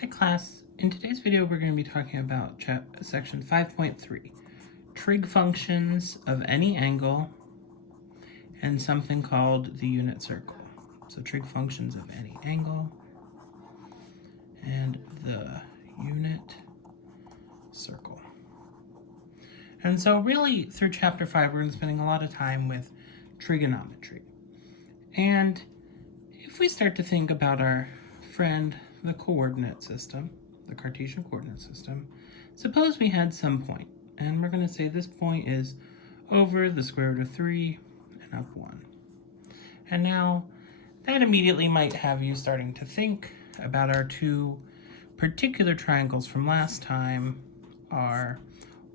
Hi class, in today's video we're going to be talking about section 5.3, trig functions of any angle and something called the unit circle. So trig functions of any angle and the unit circle. And so really through chapter 5 we're going to be spending a lot of time with trigonometry. And if we start to think about our friend the coordinate system, the Cartesian coordinate system, suppose we had some point, and we're going to say this point is over the square root of 3 and up 1. And now that immediately might have you starting to think about our two particular triangles from last time, our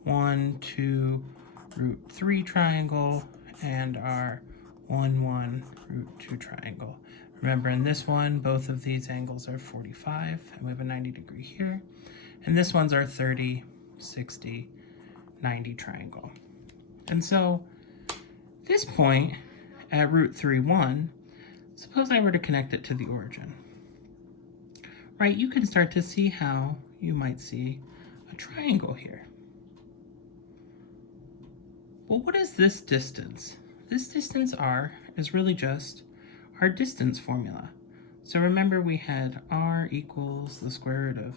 1, 2, root 3 triangle and our 1, 1, root 2 triangle. Remember, in this one, both of these angles are 45, and we have a 90-degree here. And this one's our 30, 60, 90 triangle. And so this point at root 3, 1, suppose I were to connect it to the origin. Right, you can start to see how you might see a triangle here. Well, what is this distance? This distance r is really just our distance formula. So remember we had r equals the square root of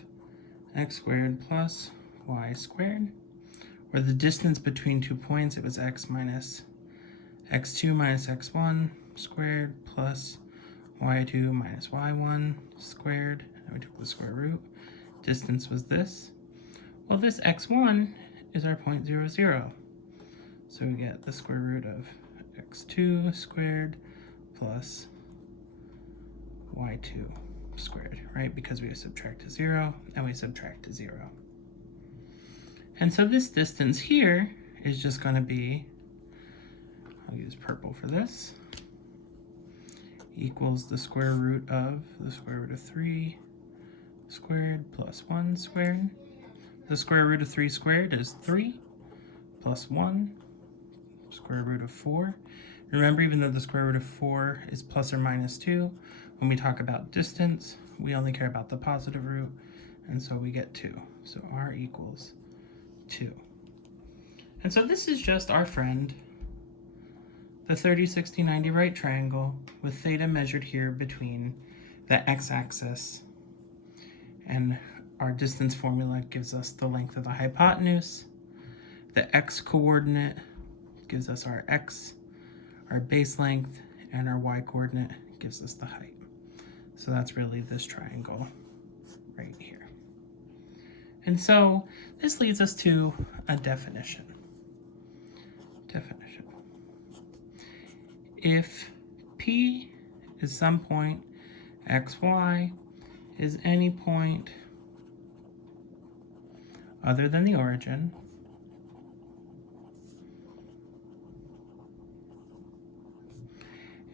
x squared plus y squared, or the distance between 2 points, it was x minus x2 minus x1 squared plus y2 minus y1 squared, and we took the square root. Distance was this. Well, this x1 is our point 0, 0. So we get the square root of x2 squared plus y2 squared, right? Because we subtract to 0 and we subtract to 0. And so this distance here is just going to be, I'll use purple for this, equals the square root of the square root of 3 squared plus 1 squared. The square root of 3 squared is 3 plus 1 square root of 4. Remember, even though the square root of 4 is plus or minus 2, when we talk about distance, we only care about the positive root, and so we get 2. So r equals 2. And so this is just our friend, the 30, 60, 90 right triangle, with theta measured here between the x-axis, and our distance formula gives us the length of the hypotenuse. The x-coordinate gives us our x, our base length, and our y-coordinate gives us the height. So that's really this triangle right here. And so this leads us to a definition. If P is some point, xy is any point other than the origin,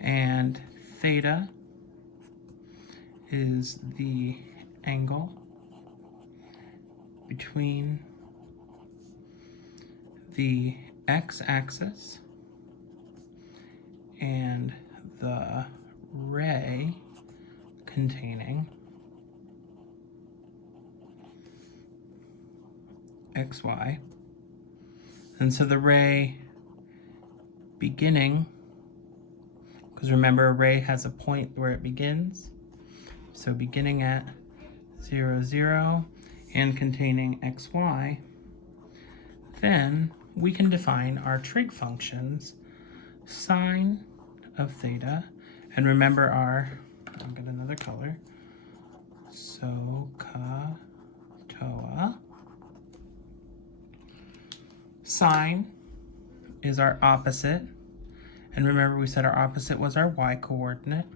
and theta is the angle between the x-axis and the ray containing xy. And so the ray beginning, because remember a ray has a point where it begins, so beginning at 0, 0 and containing xy, then we can define our trig functions, sine of theta, and remember our, I'll get another color, SOHCAHTOA. Sine is our opposite, and remember we said our opposite was our y-coordinate,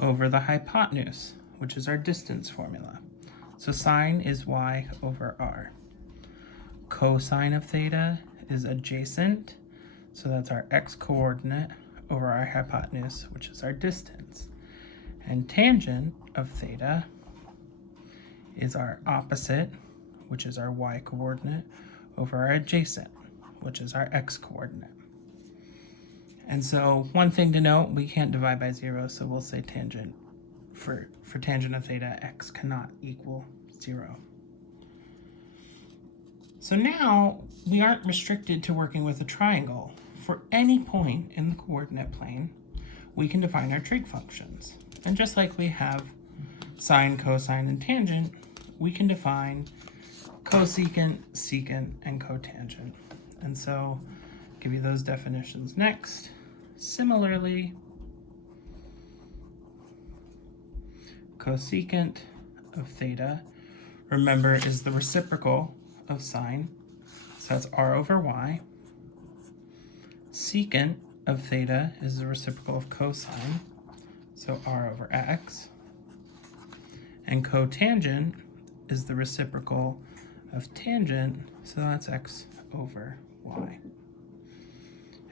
over the hypotenuse, which is our distance formula. So sine is y over r. Cosine of theta is adjacent, so that's our x-coordinate over our hypotenuse, which is our distance. And tangent of theta is our opposite, which is our y-coordinate, over our adjacent, which is our x-coordinate. And so one thing to note, we can't divide by 0, so we'll say tangent for tangent of theta, x cannot equal 0. So now we aren't restricted to working with a triangle. For any point in the coordinate plane, we can define our trig functions. And just like we have sine, cosine, and tangent, we can define cosecant, secant, and cotangent. And so I'll give you those definitions next. Similarly, cosecant of theta, remember, is the reciprocal of sine, so that's r over y. Secant of theta is the reciprocal of cosine, so r over x. And cotangent is the reciprocal of tangent, so that's x over y.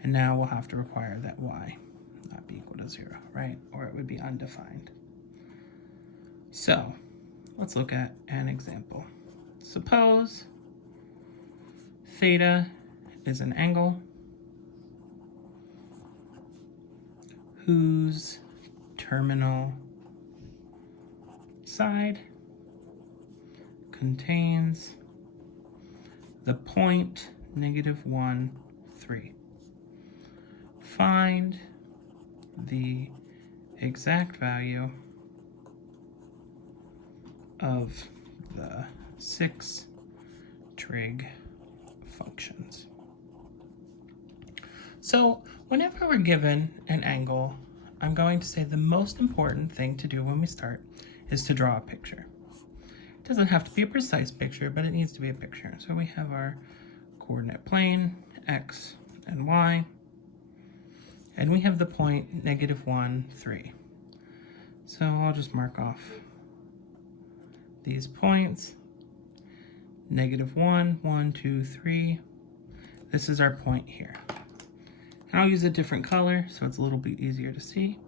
And now we'll have to require that y not be equal to 0, right? Or it would be undefined. So let's look at an example. Suppose theta is an angle whose terminal side contains the point -1, 3. Find the exact value of the 6 trig functions. So whenever we're given an angle, I'm going to say the most important thing to do when we start is to draw a picture. It doesn't have to be a precise picture, but it needs to be a picture. So we have our coordinate plane, x and y, and we have the point -1, 3. So I'll just mark off these points. -1, 1, 2, 3. This is our point here. And I'll use a different color so it's a little bit easier to see.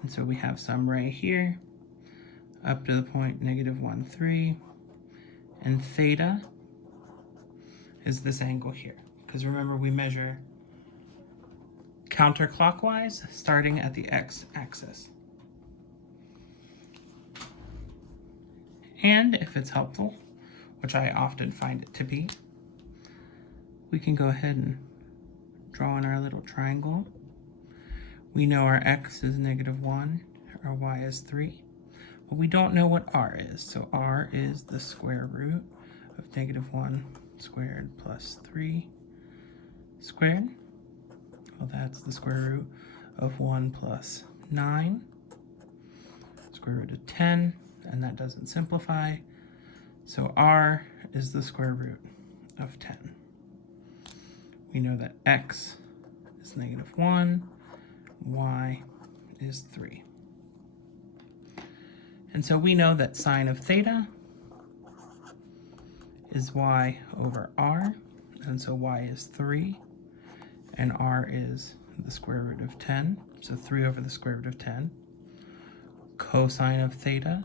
And so we have some ray here up to the point -1, 3. And theta is this angle here. Because remember, we measure counterclockwise starting at the x-axis. And if it's helpful, which I often find it to be, we can go ahead and draw in our little triangle. We know our x is -1, our y is 3, but we don't know what r is. So r is the square root of -1 squared plus 3 squared. Well, that's the square root of 1 plus 9, square root of 10, and that doesn't simplify. So r is the square root of 10. We know that x is -1, y is 3. And so we know that sine of theta is y over r, and so y is 3, and r is the square root of 10, so 3 over the square root of 10. Cosine of theta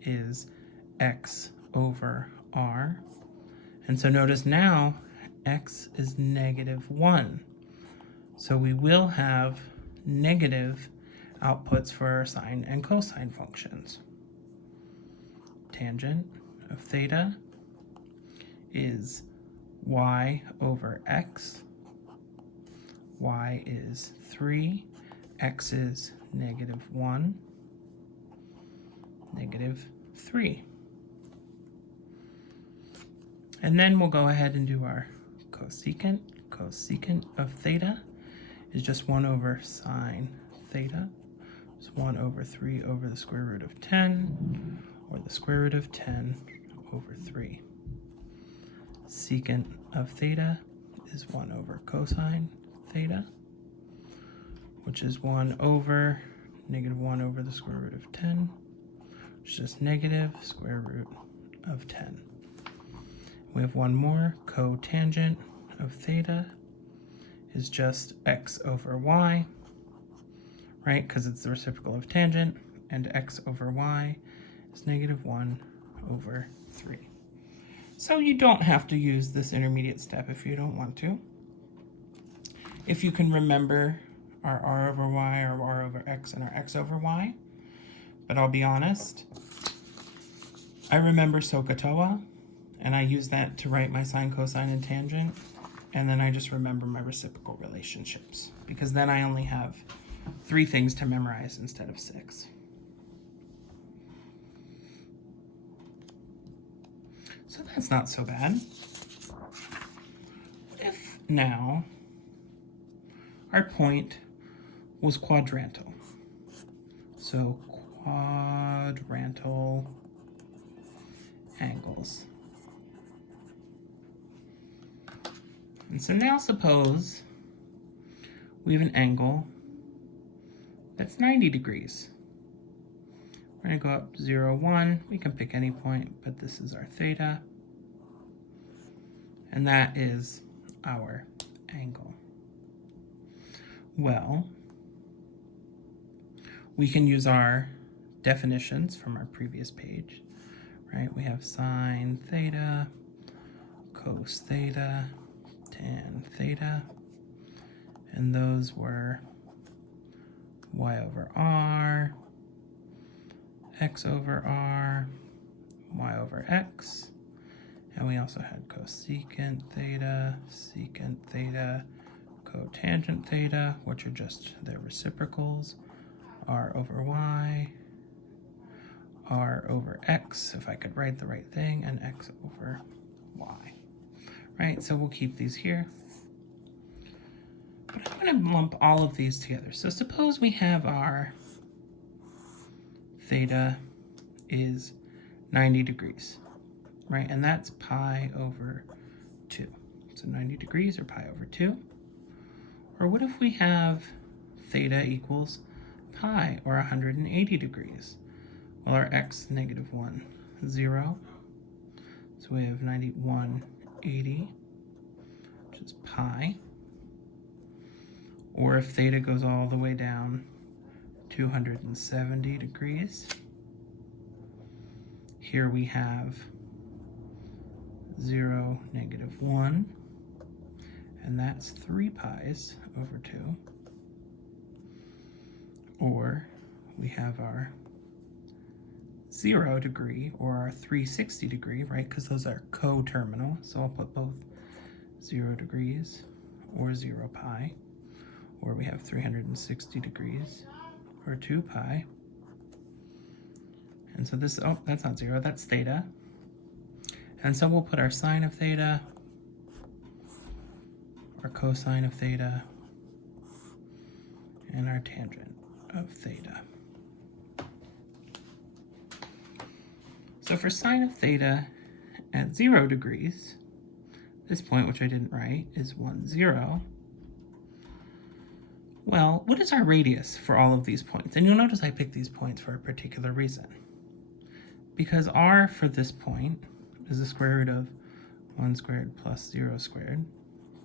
is x over r, and so notice now x is -1, so we will have negative outputs for our sine and cosine functions. Tangent of theta is y over x. Y is 3, x is -1, -3. And then we'll go ahead and do our cosecant. Cosecant of theta is just 1 over sine theta. It's 1 over 3 over the square root of 10, or the square root of 10 over 3. Secant of theta is 1 over cosine theta, which is 1 over -1 over the square root of 10, which is just negative square root of 10. We have one more. Cotangent of theta is just x over y, right? Because it's the reciprocal of tangent, and x over y is -1 over 3. So you don't have to use this intermediate step if you don't want to. If you can remember our r over y, our r over x, and our x over y, but I'll be honest, I remember SOHCAHTOA, and I use that to write my sine, cosine, and tangent, and then I just remember my reciprocal relationships, because then I only have 3 things to memorize instead of 6. So that's not so bad. What if now our point was quadrantal? So quadrantal angles. And so now suppose we have an angle that's 90 degrees. We're going to go up 0, 1. We can pick any point, but this is our theta. And that is our angle. Well, we can use our definitions from our previous page, right? We have sine theta, cos theta, tan theta, and those were y over r, x over r, y over x, and we also had cosecant theta, secant theta, cotangent theta, which are just their reciprocals, r over y, r over x, if I could write the right thing, and x over y. Right, so we'll keep these here. But I'm going to lump all of these together. So suppose we have our theta is 90 degrees, right? And that's pi over 2. So 90 degrees or pi over 2. Or what if we have theta equals pi or 180 degrees? Well, our x negative 1, 0. So we have 91, 80, which is pi. Or if theta goes all the way down 270 degrees, here we have 0, negative 1, and that's 3 pi's over 2. Or we have our 0 degree or our 360 degree, right? Because those are coterminal, so I'll put both 0 degrees or 0 pi. Or we have 360 degrees or 2 pi. And so this, oh, that's not 0, that's theta. And so we'll put our sine of theta, our cosine of theta, and our tangent of theta. So for sine of theta at 0 degrees, this point, which I didn't write, is 1, 0. Well, what is our radius for all of these points? And you'll notice I picked these points for a particular reason. Because r for this point is the square root of 1 squared plus 0 squared,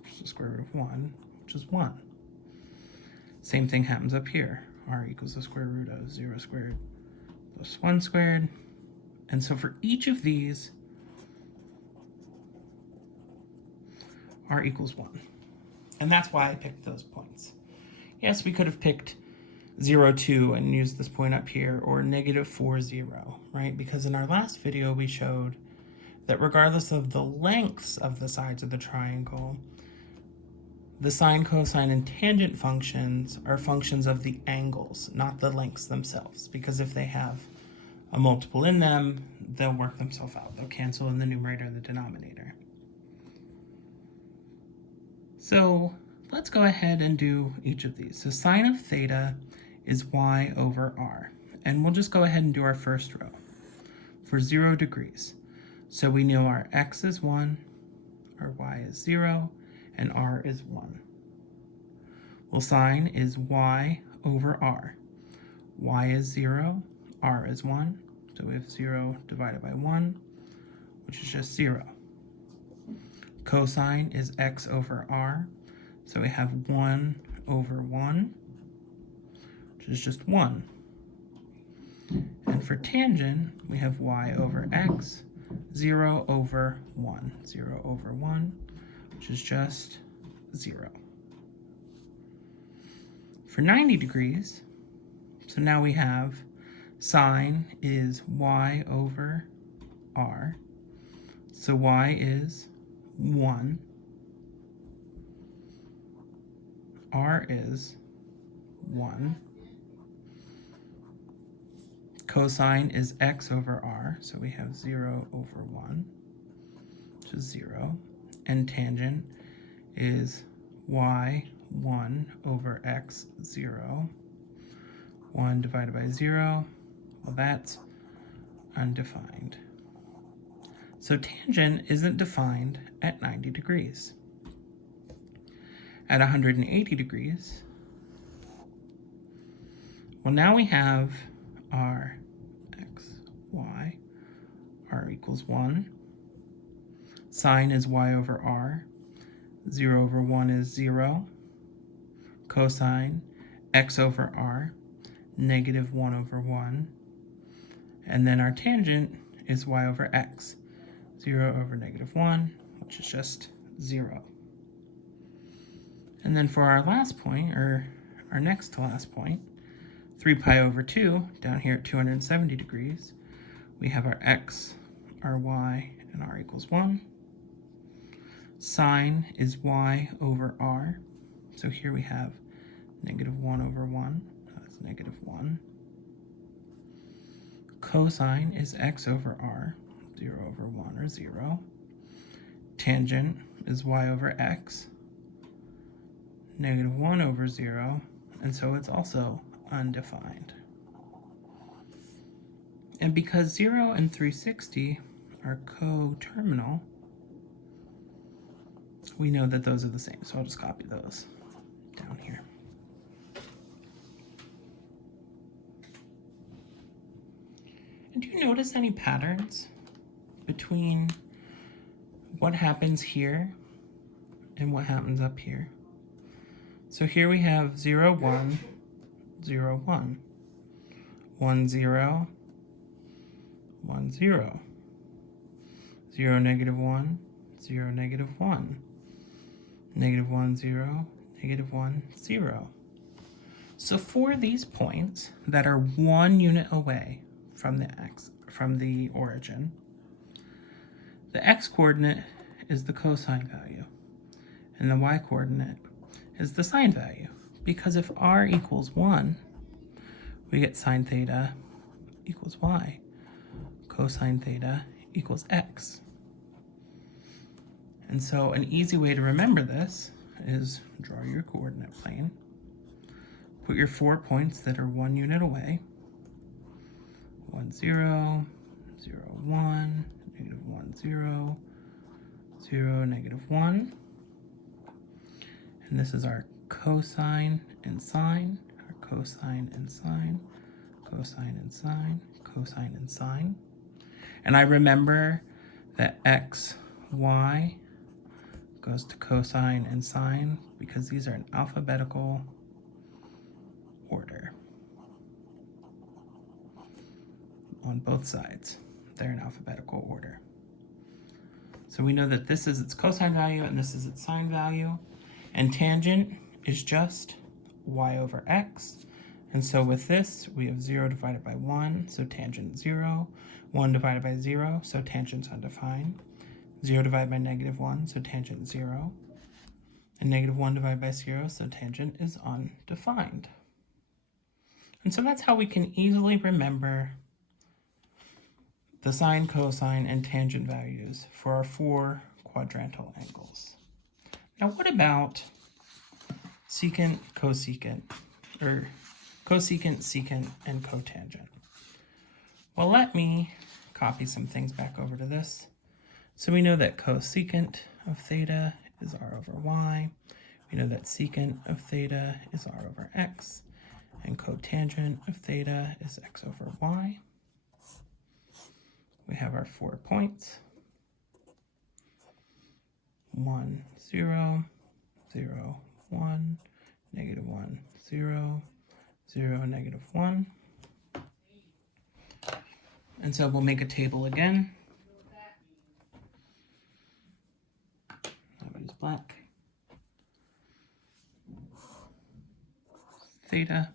which is the square root of 1, which is 1. Same thing happens up here. R equals the square root of 0 squared plus 1 squared. And so for each of these, r equals 1. And that's why I picked those points. Yes, we could have picked 0, 2 and used this point up here, or negative 4, 0, right? Because in our last video, we showed that regardless of the lengths of the sides of the triangle, the sine, cosine, and tangent functions are functions of the angles, not the lengths themselves. Because if they have a multiple in them, they'll work themselves out. They'll cancel in the numerator and the denominator. So let's go ahead and do each of these. So sine of theta is y over r. And we'll just go ahead and do our first row for 0 degrees. So we know our x is 1, our y is 0, and r is 1. Well, sine is y over r. Y is 0, r is 1. So we have 0 divided by 1, which is just 0. Cosine is x over r. So we have 1 over 1, which is just 1. And for tangent, we have y over x, 0 over 1. 0 over 1, which is just 0. For 90 degrees, so now we have Sine is y over r. So y is 1. R is 1. Cosine is x over r, so we have 0 over 1, which is 0. And tangent is y 1 over x 0. 1 divided by 0, well, that's undefined. So tangent isn't defined at 90 degrees. At 180 degrees, well, now we have our x, y, r equals 1. Sine is y over r. 0 over 1 is 0. Cosine, x over r, negative 1 over 1. And then our tangent is y over x. 0 over negative 1, which is just 0. And then for our last point, or our next to last point, 3 pi over 2, down here at 270 degrees, we have our x, our y, and r equals 1. Sine is y over r. So here we have negative 1 over 1. That's negative 1. Cosine is x over r. 0 over 1 or 0. Tangent is y over x. Negative 1 over 0. And so it's also undefined. And because 0 and 360 are coterminal, we know that those are the same. So I'll just copy those down here. And do you notice any patterns between what happens here and what happens up here? So here we have 0, 1, 0, 1, 1, 0, 1, 0, 0, negative 1, 0, negative 1, negative 1, 0, negative 1, 0. So for these points that are 1 unit away from the origin, the x-coordinate is the cosine value, and the y-coordinate is the sine value. Because if r equals 1, we get sine theta equals y. Cosine theta equals x. And so an easy way to remember this is draw your coordinate plane. Put your 4 points that are 1 unit away. 1, 0, 0, 1, negative 1, 0, 0, negative 1. And this is our cosine and sine, our cosine and sine, cosine and sine, cosine and sine. And I remember that x, y goes to cosine and sine because these are in alphabetical order on both sides. They're in alphabetical order. So we know that this is its cosine value and this is its sine value. And tangent is just y over x. And so with this, we have 0 divided by 1, so tangent 0. 1 divided by 0, so tangent's undefined. 0 divided by negative 1, so tangent 0. And negative 1 divided by 0, so tangent is undefined. And so that's how we can easily remember the sine, cosine, and tangent values for our 4 quadrantal angles. Now what about secant, cosecant, or cosecant, secant, and cotangent? Well, let me copy some things back over to this. So we know that cosecant of theta is r over y. We know that secant of theta is r over x. And cotangent of theta is x over y. We have our 4 points. 1, 0, 0, 1, negative 1, 0, 0, negative 1. And so we'll make a table again. I'll use black. Theta,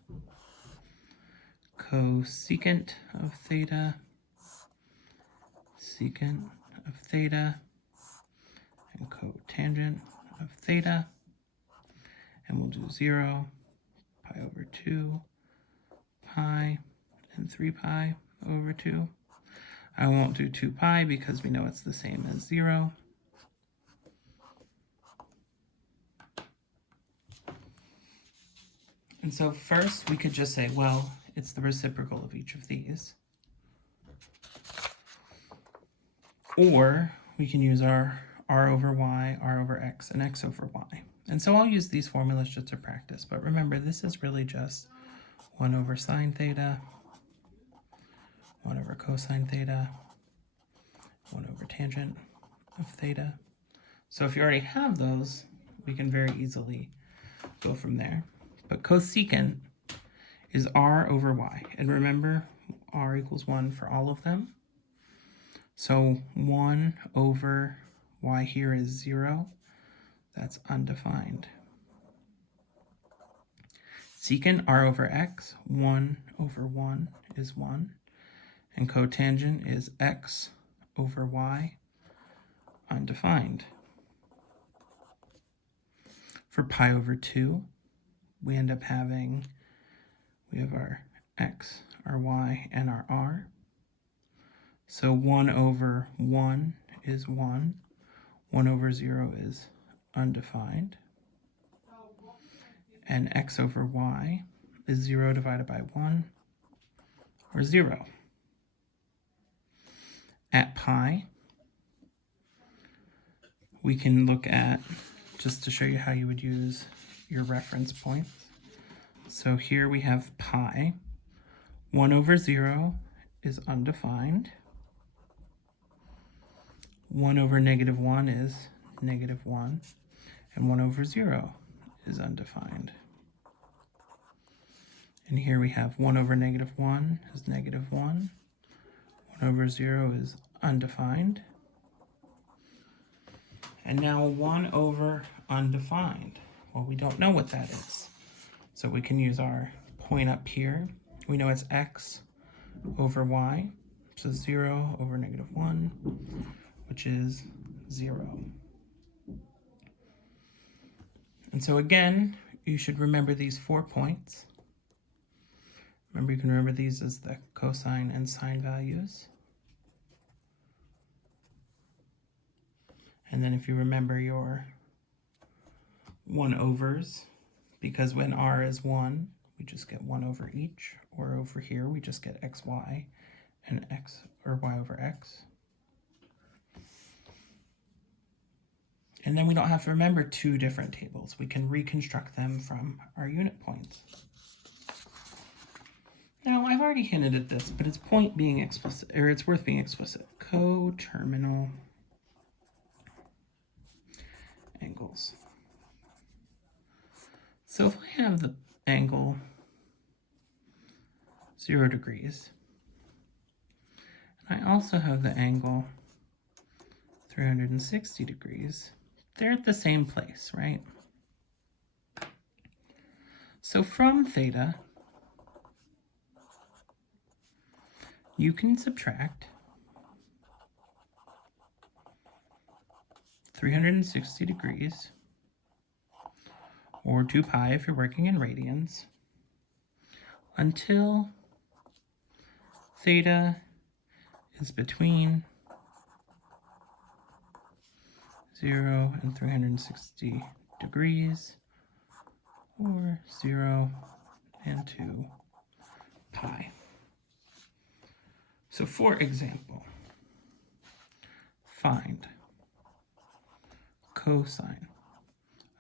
cosecant of theta, secant of theta, and cotangent of theta. And we'll do 0, pi over 2, pi, and 3 pi over 2. I won't do 2 pi because we know it's the same as 0. And so first we could just say, well, it's the reciprocal of each of these. Or we can use our r over y, r over x, and x over y. And so I'll use these formulas just to practice. But remember, this is really just 1 over sine theta, 1 over cosine theta, 1 over tangent of theta. So if you already have those, we can very easily go from there. But cosecant is r over y. And remember, r equals 1 for all of them. So 1 over y here is 0. That's undefined. Secant r over x, 1 over 1 is 1. And cotangent is x over y, undefined. For pi over 2, we end up having, we have our x, our y, and our r. So 1 over 1 is 1. 1 over 0 is undefined. And x over y is 0 divided by 1, or 0. At pi, we can look at, just to show you how you would use your reference points. So here we have pi. 1 over 0 is undefined. 1 over negative 1 is negative 1. And 1 over 0 is undefined. And here we have 1 over negative 1 is negative 1. 1 over 0 is undefined. And now 1 over undefined. Well, we don't know what that is. So we can use our point up here. We know it's x over y. So 0 over negative 1, which is 0. And so again, you should remember these 4 points. Remember, you can remember these as the cosine and sine values. And then if you remember your 1 overs, because when r is 1, we just get 1 over each, or over here we just get xy and x, or y over x. And then we don't have to remember 2 different tables. We can reconstruct them from our unit points. Now, I've already hinted at this, but it's point being explicit, or it's worth being explicit. Coterminal angles. So if I have the angle 0 degrees, and I also have the angle 360 degrees, they're at the same place, right? So from theta, you can subtract 360 degrees, or 2 pi if you're working in radians, until theta is between 0 and 360 degrees, or 0 and 2 pi. So for example, find cosine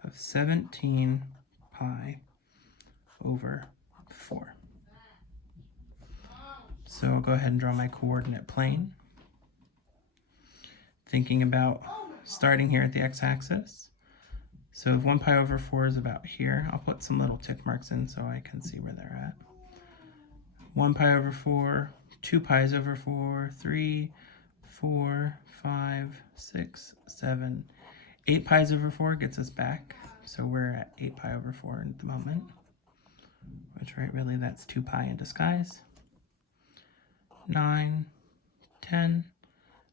of 17 pi over 4. So I'll go ahead and draw my coordinate plane. Thinking about starting here at the x-axis. So if 1 pi over 4 is about here, I'll put some little tick marks in so I can see where they're at. 1 pi over 4, 2 pi's over 4, 3, 4, 5, 6, 7, 8 pi's over 4 gets us back. So we're at 8 pi over 4 at the moment, which, right, really that's 2 pi in disguise. 9, 10,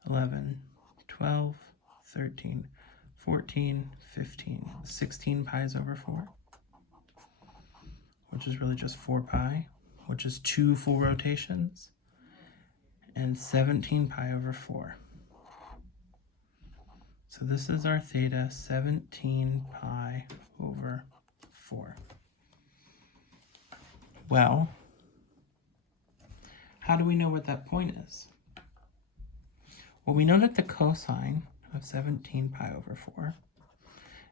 11, 12, 13, 14, 15, 16 pi's over 4, which is really just 4 pi, which is 2 full rotations, and 17 pi over 4. So this is our theta, 17 pi over 4. Well, how do we know what that point is? Well, we know that the cosine of 17 pi over 4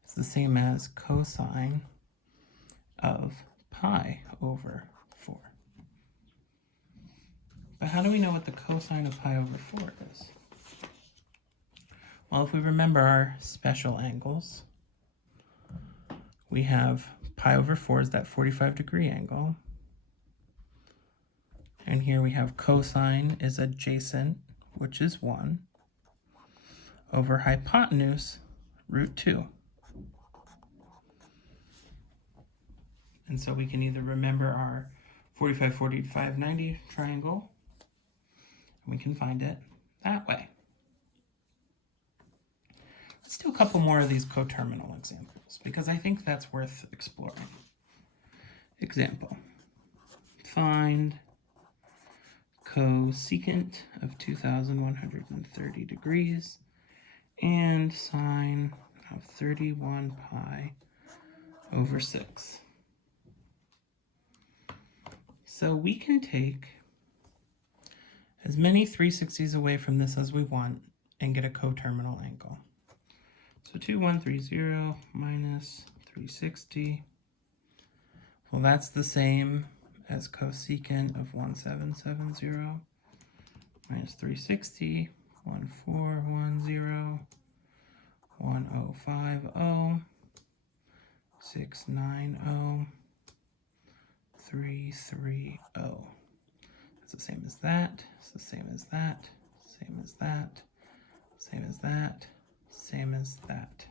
is the same as cosine of pi over 4. But how do we know what the cosine of pi over 4 is? Well, if we remember our special angles, we have pi over 4 is that 45-degree angle. And here we have cosine is adjacent, which is 1, over hypotenuse, root 2. And so we can either remember our 45, 45, 90 triangle, and we can find it that way. Let's do a couple more of these coterminal examples, because I think that's worth exploring. Example, find cosecant of 2,130 degrees and sine of 31 pi over 6. So we can take as many 360s away from this as we want and get a coterminal angle. So 2130 minus 360, well, that's the same as cosecant of 1770 minus 360, 1410, 1050, 690, 330. It's the same as that, it's the same as that, same as that, same as that, same as that.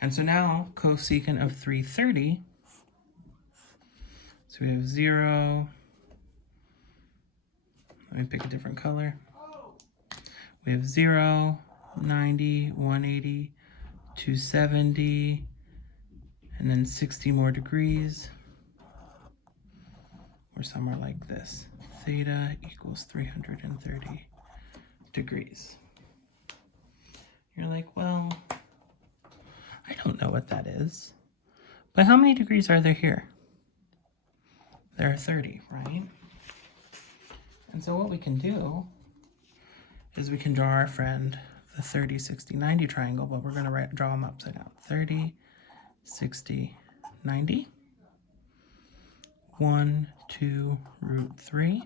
And so now cosecant of 330, so we have 0, let me pick a different color. We have 0, 90, 180, 270, and then 60 more degrees, or somewhere like this. Theta equals 330 degrees. You're like, well, I don't know what that is. But how many degrees are there here? There are 30, right? And so what we can do is we can draw our friend the 30, 60, 90 triangle, but we're going to draw them upside down. 30, 60, 90. 1, 2, root 3.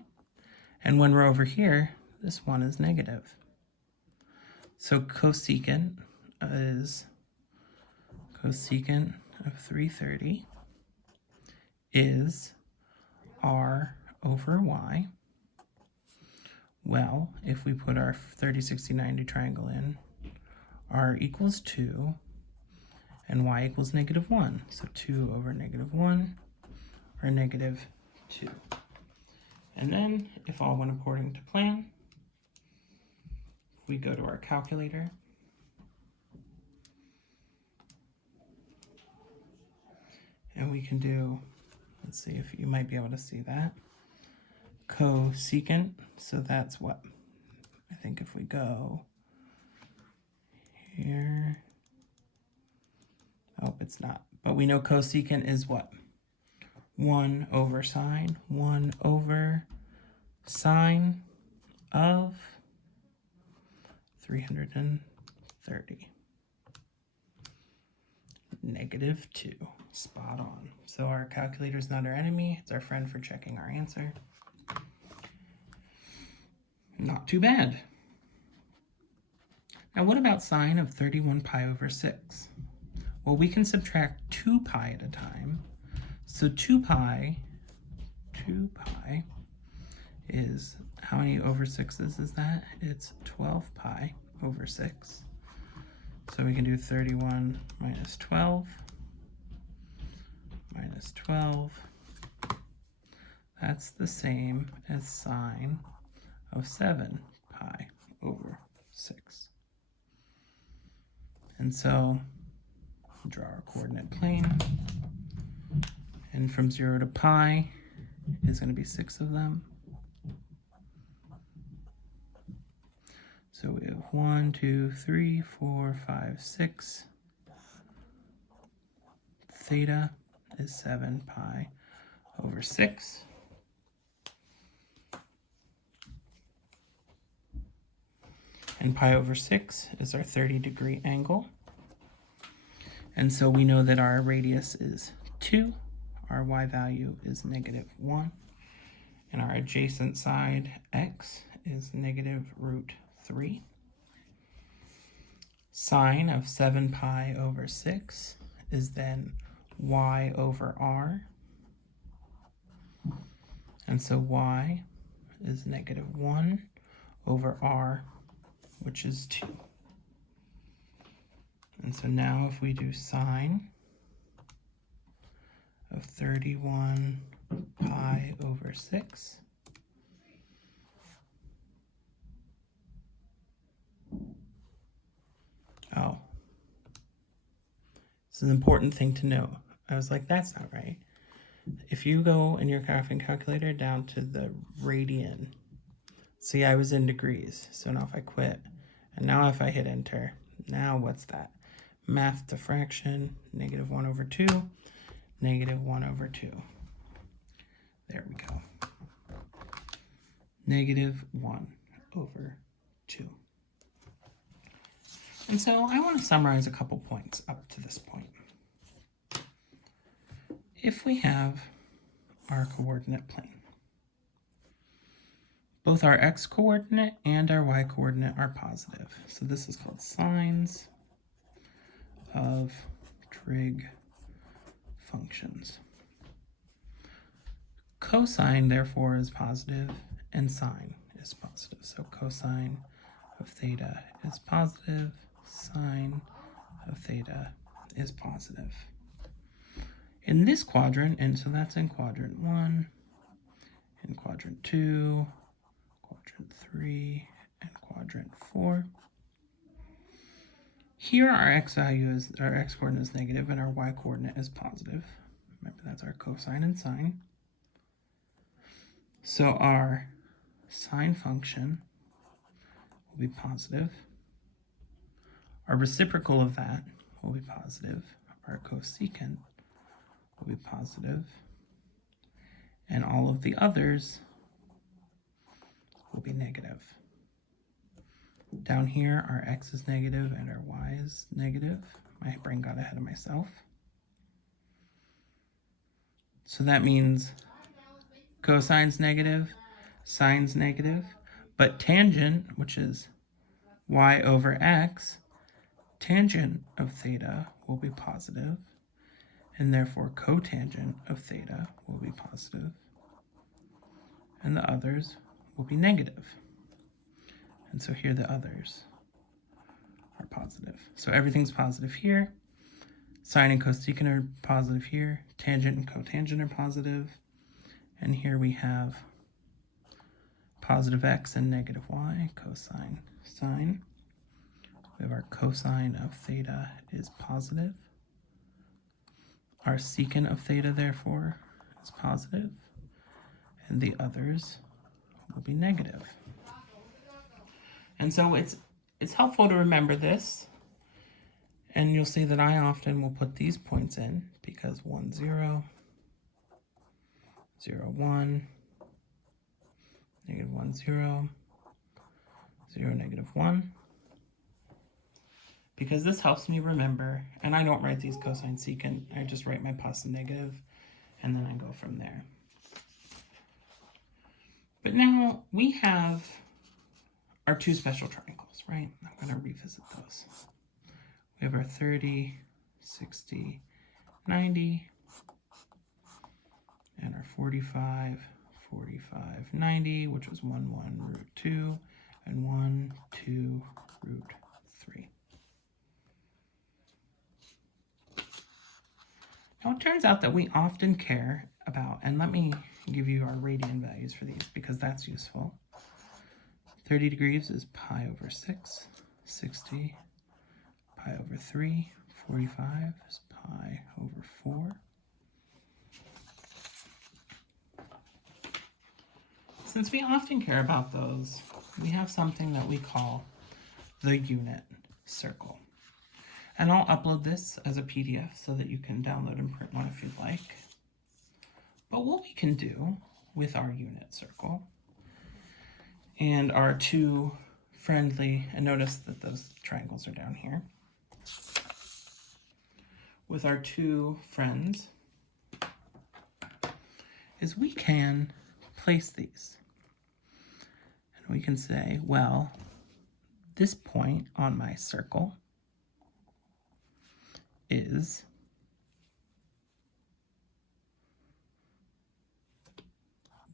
And when we're over here, this one is negative. So cosecant is cosecant of 330 is r over y. Well, if we put our 30, 60, 90 triangle in, r equals 2, and y equals -1. So 2 over -1, or -2. And then, if all went according to plan, we go to our calculator, and we can do, let's see if you might be able to see that, cosecant, so that's what? I think if we go here, oh, it's not, but we know cosecant is what? 1 over sine, 1 over sine of 330. -2. Spot on. So our calculator is not our enemy, it's our friend for checking our answer. Not too bad. Now what about sine of 31 pi over 6? Well, we can subtract 2 pi at a time. So 2 pi is, how many over 6s is that? It's 12 pi over 6. So we can do 31 minus 12 minus 12. That's the same as sine of 7 pi over 6. And so draw our coordinate plane. And from 0 to pi is going to be 6 of them. So we have 1, 2, 3, 4, 5, 6. Theta is 7 pi over 6. And pi over 6 is our 30-degree angle. And so we know that our radius is 2, our y value is -1, and our adjacent side, x, is -√3. Sine of 7 pi over 6 is then y over r. And so y is -1 over r, which is 2. And so now if we do sine of 31 pi over 6, oh, this is an important thing to know. I was like, that's not right. If you go in your graphing calculator down to the radian, see, I was in degrees. So now if I quit, and now if I hit enter, now what's that? Math to fraction, -1 over 2, -1 over 2. There we go. -1 over 2. And so I want to summarize a couple points up to this point. If we have our coordinate plane, both our x-coordinate and our y-coordinate are positive. So this is called sines of trig functions. Cosine, therefore, is positive, and sine is positive. So cosine of theta is positive, sine of theta is positive. In this quadrant, and so that's in quadrant 1, in quadrant 2, quadrant 3, and quadrant 4. Here our x value is, our x coordinate is negative and our y coordinate is positive. Remember, that's our cosine and sine. So our sine function will be positive. Our reciprocal of that will be positive. Our cosecant will be positive. And all of the others will be negative. Down here, our x is negative and our y is negative. My brain got ahead of myself. So that means cosine's negative, sine's negative, but tangent, which is y over x, tangent of theta will be positive, and therefore cotangent of theta will be positive, and the others will be negative. And so here the others are positive. So everything's positive here. Sine and cosecant are positive here. Tangent and cotangent are positive. And here we have positive x and negative y, cosine, sine. We have our cosine of theta is positive. Our secant of theta, therefore, is positive. And the others will be negative. And so it's helpful to remember this, and you'll see that I often will put these points in because 1, 0, 0, 1, -1, 0, 0, -1, because this helps me remember, and I don't write these cosine secant, I just write my positive negative, and then I go from there. But now we have our two special triangles, right? I'm going to revisit those. We have our 30, 60, 90, and our 45, 45, 90, which was 1, 1, √2, and 1, 2, √3. Now it turns out that we often care about, and let me give you our radian values for these because that's useful. 30 degrees is pi over 6. 60, pi over 3. 45 is pi over 4. Since we often care about those, we have something that we call the unit circle. And I'll upload this as a PDF so that you can download and print one if you'd like. But what we can do with our unit circle and our two friendly, and notice that those triangles are down here, with our two friends, is we can place these. And we can say, well, this point on my circle is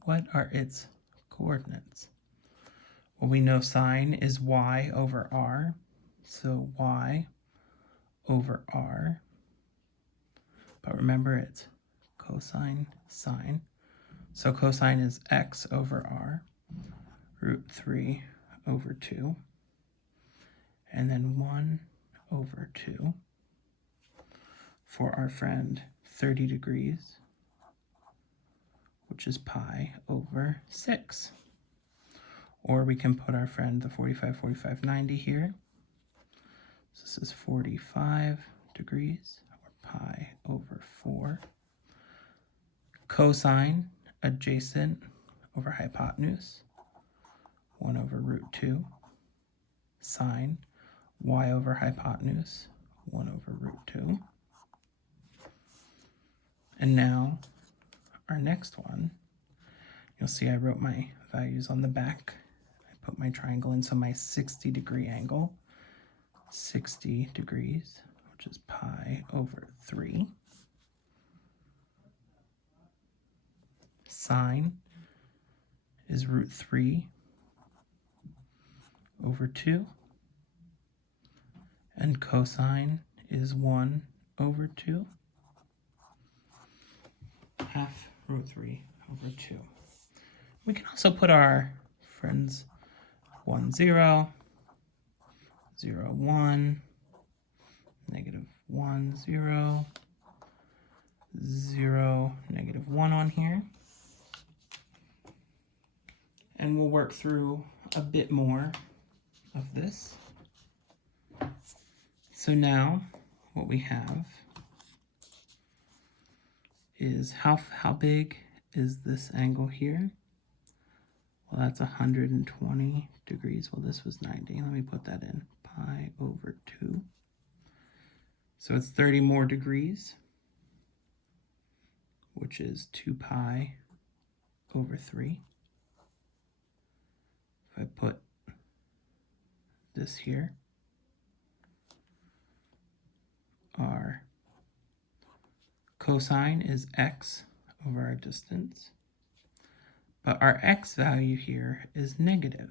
what are its coordinates? Well, we know sine is y over r, so y over r. But remember, it's cosine sine. So cosine is x over r, root 3 over 2, and then 1 over 2 for our friend 30 degrees, which is pi over 6. Or we can put our friend the 45, 45, 90 here. So this is 45 degrees, or pi over 4. Cosine adjacent over hypotenuse, 1 over root 2. Sine y over hypotenuse, 1 over root 2. And now our next one, you'll see I wrote my values on the back. I put my triangle in, so my 60 degree angle, 60 degrees, which is pi over 3. Sine is root 3 over 2. And cosine is 1 over 2. Half root 3 over 2. We can also put our friends 1, 0, 0, 1, negative 1, 0, 0, negative 1 on here. And we'll work through a bit more of this. So now what we have is how big is this angle here? Well, that's 120 degrees. Well, this was 90. Let me put that in. Pi over 2. So it's 30 more degrees, which is 2 pi over 3. If I put this here, our cosine is x over our distance, but our x value here is negative.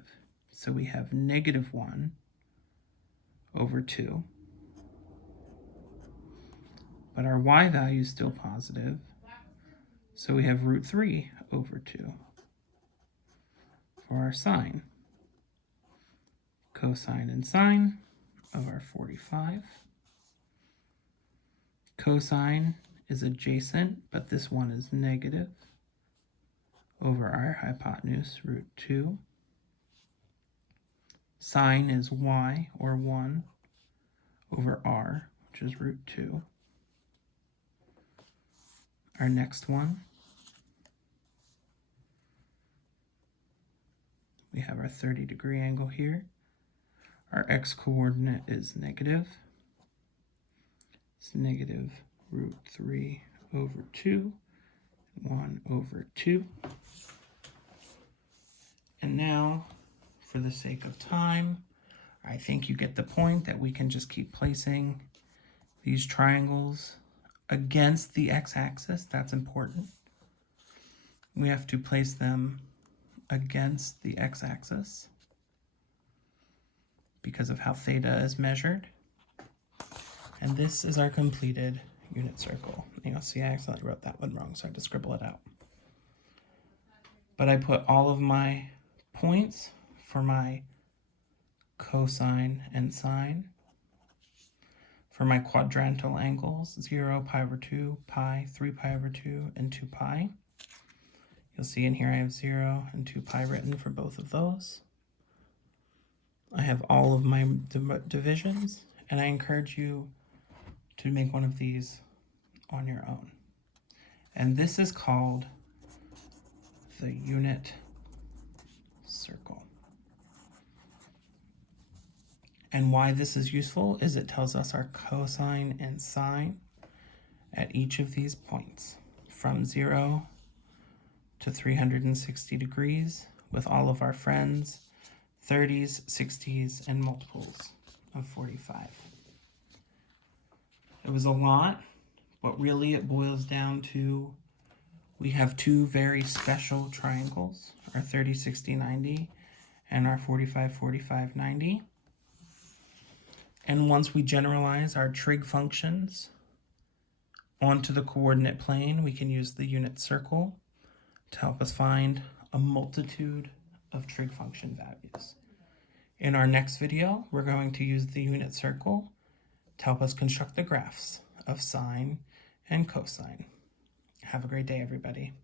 So we have negative 1 over 2, but our y value is still positive, so we have root 3 over 2 for our sine. Cosine and sine of our 45. Cosine is adjacent, but this one is negative over our hypotenuse, root 2. Sine is y, or 1, over r, which is root 2. Our next one, we have our 30 degree angle here. Our x-coordinate is negative. It's negative root 3 over 2, 1 over 2. And now, for the sake of time, I think you get the point that we can just keep placing these triangles against the x-axis. That's important. We have to place them against the x-axis because of how theta is measured. And this is our completed unit circle. You'll see I accidentally wrote that one wrong, so I had to scribble it out. But I put all of my points for my cosine and sine. For my quadrantal angles, 0, pi over 2, pi, 3 pi over 2, and 2 pi. You'll see in here I have 0 and 2 pi written for both of those. I have all of my divisions, and I encourage you to make one of these on your own. And this is called the unit circle. And why this is useful is it tells us our cosine and sine at each of these points, from 0 to 360 degrees, with all of our friends, 30s, 60s, and multiples of 45. It was a lot, but really it boils down to we have two very special triangles, our 30, 60, 90, and our 45, 45, 90. And once we generalize our trig functions onto the coordinate plane, we can use the unit circle to help us find a multitude of trig function values. In our next video, we're going to use the unit circle to help us construct the graphs of sine and cosine. Have a great day, everybody.